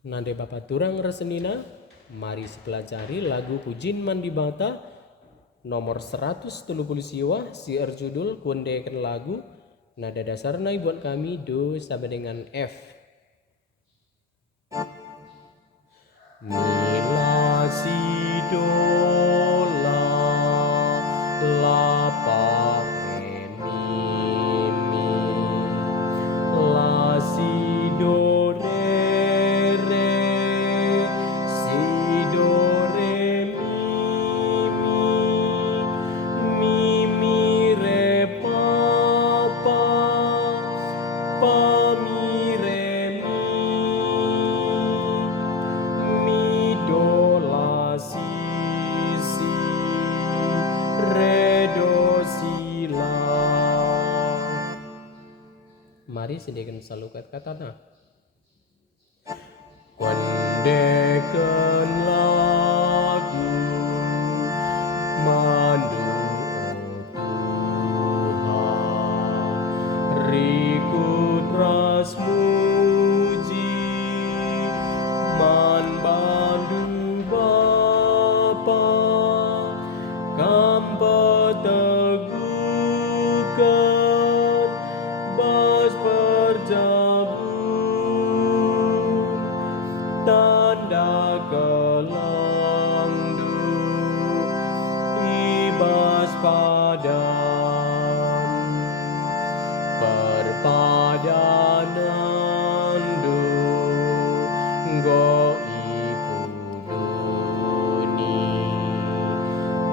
Nade Bapak Turang Resenina, mari sepelajari lagu Pujin Mandi Bata nomor 130 siwa si judul kundekan lagu nada dasarnya buat kami do sama dengan F. Mi la si do la pa re mi la si do re si do re mi re pa mi re mi do la si re do si la. Mari sediakan salukat katana. Kundekan lagu mandu Tuhan, rikut ras muji man bandu Bapa, kampa teguhkan bas perjabun, tanda kelangdu ibas padan perpadanan du go ipuduni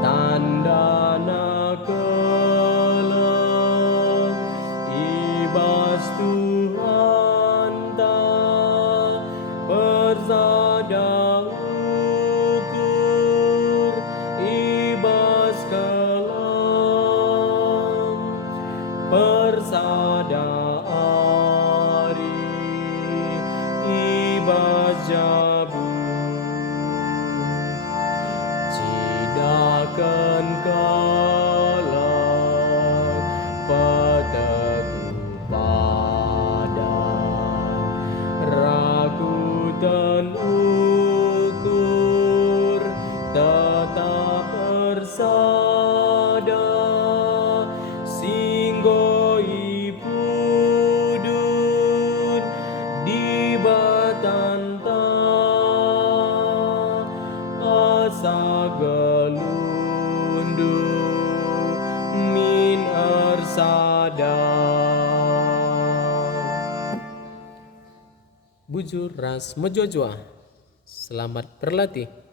tanda nakelang ibas Tuhan ta bersada ukur ibas kelam persada ari ibas jabu cidakan kalah peteguh padan rakutan ukur tetap bersada singgo ipudun di batanta asa gelundu min ersada. Bujur ras mejojua. Selamat berlatih.